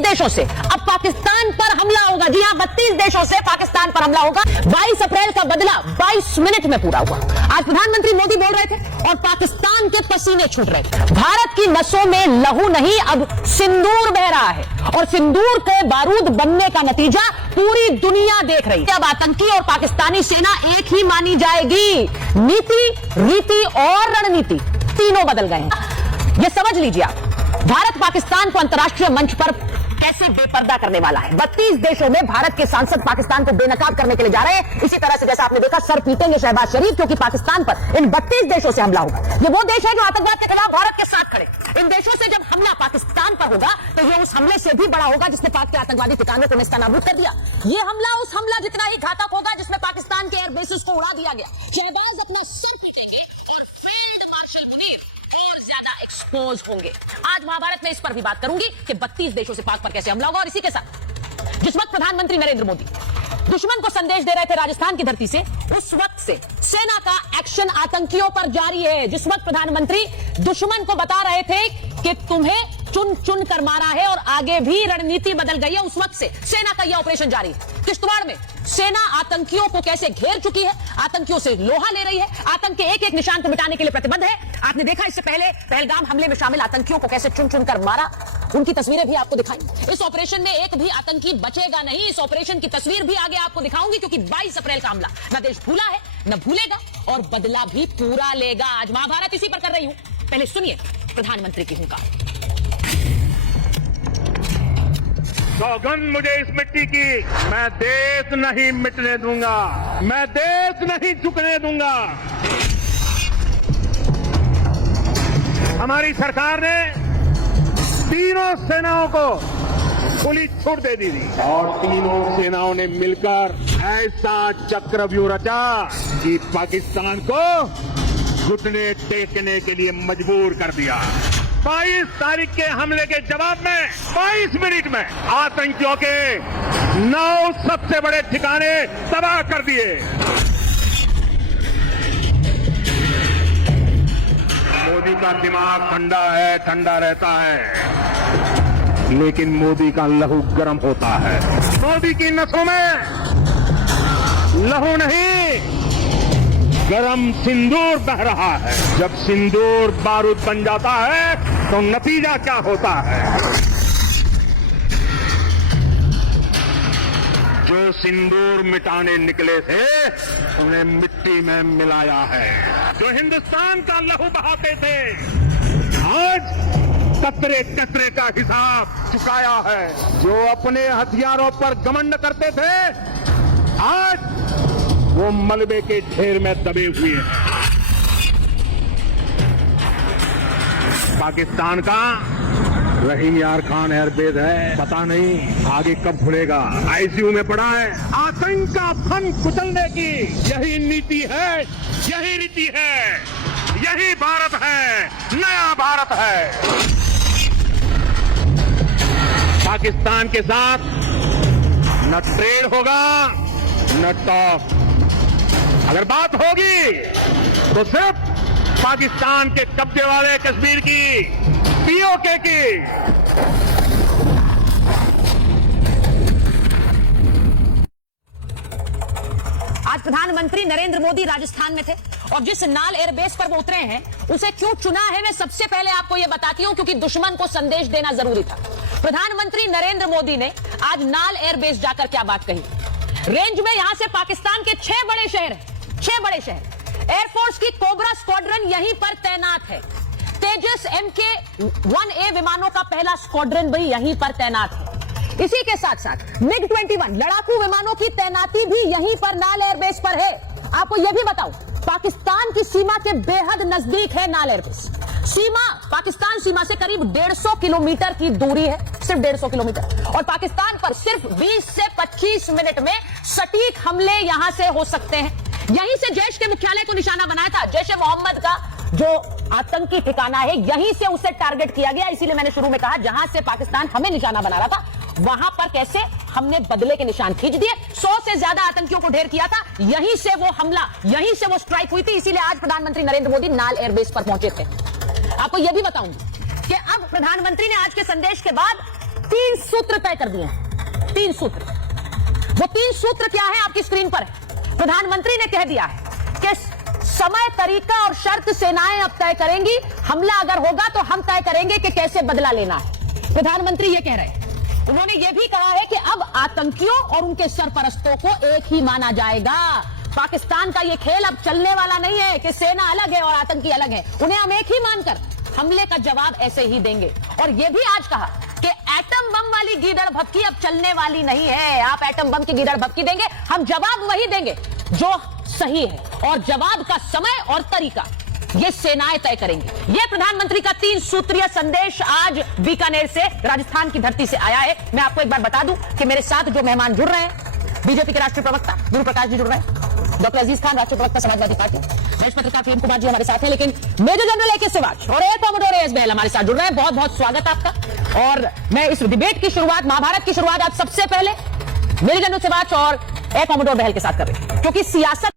देशों से अब पाकिस्तान पर हमला होगा। जी हां, 32 देशों से पाकिस्तान पर हमला होगा। 22 अप्रैल का बदला 22 मिनट में पूरा हुआ। आज प्रधानमंत्री मोदी बोल रहे थे और पाकिस्तान के पसीने छूट रहे थे। भारत की नसों में लहू नहीं, अब सिंदूर बह रहा है और सिंदूर के बारूद बनने का नतीजा पूरी दुनिया देख रही है। अब आतंकी और पाकिस्तानी सेना एक ही मानी जाएगी। नीति, रीति और रणनीति तीनों बदल गए हैं। ये समझ लीजिए आप, भारत पाकिस्तान को अंतर्राष्ट्रीय मंच पर कैसे बेपर्दा करने वाला है। 32 देशों में भारत के सांसद पाकिस्तान को बेनकाब करने के लिए जा रहे हैं। इसी तरह से जैसा आपने देखा, सर पीटेंगे शहबाज शरीफ क्योंकि पाकिस्तान पर इन 32 देशों से हमला होगा। ये वो देश है जो आतंकवाद के खिलाफ भारत के साथ खड़े। इन देशों से जब हमला पाकिस्तान पर होगा तो ये उस हमले से भी बड़ा होगा जिसने पाक के आतंकवादी ठिकानों को नेस्तनाबूद कर दिया। ये हमला उस हमला जितना ही घातक होगा जिसमें पाकिस्तान के एयरबेसेस को उड़ा दिया गया। शहबाज अपना सर पीटेंगे और फील्ड मार्शल मुनीर और ज्यादा एक्सपोज होंगे। आज महाभारत में इस पर भी बात करूंगी कि 32 देशों से पाक पर कैसे हमला होगा। और इसी के साथ जिस वक्त प्रधानमंत्री नरेंद्र मोदी दुश्मन को संदेश दे रहे थे राजस्थान की धरती से, उस वक्त से सेना का एक्शन आतंकियों पर जारी है। जिस वक्त प्रधानमंत्री दुश्मन को बता रहे थे कि तुम्हें चुन चुन कर मारा है और आगे भी रणनीति बदल गई है, उस वक्त से सेना का यह ऑपरेशन जारी है। किश्तवाड़ में सेना आतंकियों को कैसे घेर चुकी है, आतंकियों से लोहा ले रही है, आतंक के एक एक निशान को मिटाने के लिए प्रतिबद्ध है। आपने देखा इससे पहले पहलगाम हमले में शामिल आतंकियों को कैसे चुन चुन कर मारा, उनकी तस्वीरें भी आपको दिखाई। इस ऑपरेशन में एक भी आतंकी बचेगा नहीं। इस ऑपरेशन की तस्वीर भी आगे आपको दिखाऊंगी क्योंकि 22 अप्रैल का हमला न देश भूला है न भूलेगा और बदला भी पूरा लेगा। आज महाभारत इसी पर कर रही हूं। पहले सुनिए प्रधानमंत्री की हुंकार। सौगंध मुझे इस मिट्टी की, मैं देश नहीं मिटने दूंगा, मैं देश नहीं झुकने दूंगा। हमारी सरकार ने तीनों सेनाओं को खुली छूट दे दी थी और तीनों सेनाओं ने मिलकर ऐसा चक्रव्यूह रचा कि पाकिस्तान को घुटने टेकने के लिए मजबूर कर दिया। 22 तारीख के हमले के जवाब में 22 मिनट में आतंकियों के 9 सबसे बड़े ठिकाने तबाह कर दिए। मोदी का दिमाग ठंडा है, ठंडा रहता है, लेकिन मोदी का लहू गर्म होता है। मोदी की नसों में लहू नहीं, गरम सिंदूर बह रहा है। जब सिंदूर बारूद बन जाता है तो नतीजा क्या होता है? जो सिंदूर मिटाने निकले थे उन्हें मिट्टी में मिलाया है। जो हिंदुस्तान का लहू बहाते थे आज कतरे कतरे का हिसाब चुकाया है। जो अपने हथियारों पर घमंड करते थे आज वो मलबे के ढेर में दबे हुए हैं। पाकिस्तान का रहीम यार खान एयरबेस है, पता नहीं आगे कब खुलेगा। आईसीयू में पड़ा है। आतंक का फन कुचलने की यही नीति है, यही रीति है, यही भारत है, नया भारत है। पाकिस्तान के साथ न ट्रेड होगा न टॉक। अगर बात होगी तो सिर्फ पाकिस्तान के कब्जे वाले कश्मीर की, पीओके की। आज प्रधानमंत्री नरेंद्र मोदी राजस्थान में थे और जिस नाल एयरबेस पर वो उतरे हैं उसे क्यों चुना है मैं सबसे पहले आपको यह बताती हूं, क्योंकि दुश्मन को संदेश देना जरूरी था। प्रधानमंत्री नरेंद्र मोदी ने आज नाल एयरबेस जाकर क्या बात कही। रेंज में यहां से पाकिस्तान के 6 बड़े शहर हैं, 6 बड़े शहर। एयरफोर्स की कोबरा स्क्वाड्रन यहीं पर तैनात है। तेजस MK-1A विमानों का पहला स्क्वाड्रन भी यहीं पर तैनात है। इसी के साथ साथ MiG-21 लड़ाकू विमानों की तैनाती भी यहीं पर नाल एयरबेस पर है। आपको यह भी बताऊं, पाकिस्तान की सीमा के बेहद नजदीक है नाल एयरबेस। सीमा, पाकिस्तान सीमा से करीब 150 किलोमीटर की दूरी है, सिर्फ 150 किलोमीटर। और पाकिस्तान पर सिर्फ 20 से 25 मिनट में सटीक हमले यहां से हो सकते हैं। यहीं से जैश के मुख्यालय को निशाना बनाया था। जैश ए मोहम्मद का जो आतंकी ठिकाना है यहीं से उसे टारगेट किया गया। इसीलिए मैंने शुरू में कहा जहां से पाकिस्तान हमें निशाना बना रहा था वहां पर कैसे हमने बदले के निशान खींच दिए। 100 से ज्यादा आतंकियों को ढेर किया था। यहीं से वो हमला, यहीं से वो स्ट्राइक हुई थी। इसीलिए आज प्रधानमंत्री नरेंद्र मोदी नाल एयरबेस पर पहुंचे थे। आपको यह भी बताऊंगी कि अब प्रधानमंत्री ने आज के संदेश के बाद 3 सूत्र तय कर दिए हैं। 3 सूत्र। वो 3 सूत्र क्या है आपकी स्क्रीन पर है। प्रधानमंत्री ने कह दिया है कि समय, तरीका और शर्त सेनाएं अब तय करेंगी। हमला अगर होगा तो हम तय करेंगे कि कैसे बदला लेना है। प्रधानमंत्री ये कह रहे हैं। उन्होंने ये भी कहा है कि अब आतंकियों और उनके सरपरस्तों को एक ही माना जाएगा। पाकिस्तान का ये खेल अब चलने वाला नहीं है कि सेना अलग है और आतंकी अलग है। उन्हें हम एक ही मानकर हमले का जवाब ऐसे ही देंगे। और ये भी आज कहा कि एटम बम वाली गीदड़ भभकी अब चलने वाली नहीं है। आप एटम बम की गीदड़ भभकी देंगे, हम जवाब वही देंगे जो सही है, और जवाब का समय और तरीका ये सेनाएं तय करेंगी। ये प्रधानमंत्री का 3 सूत्रीय संदेश आज बीकानेर से, राजस्थान की धरती से आया है। मैं आपको एक बार बता दूं कि मेरे साथ जो मेहमान जुड़ रहे हैं, बीजेपी के राष्ट्रीय प्रवक्ता गुरु प्रकाश जी जुड़ रहे हैं, डॉक्टर अजीज खान राष्ट्रीय प्रवक्ता समाजवादी पार्टी, वरिष्ठ पत्रकार प्रेम कुमार जी हमारे साथ हैं, लेकिन मेजर जनरल AK सिवाच और एयर कॉमोडोर AS बहल हमारे साथ जुड़ रहे हैं। बहुत बहुत स्वागत आपका। और मैं इस डिबेट की शुरुआत, महाभारत की शुरुआत आज सबसे पहले मेजर जनरल सिवाच और एयर कॉमोडोर बहल के साथ कर रहे हैं, क्योंकि सियासत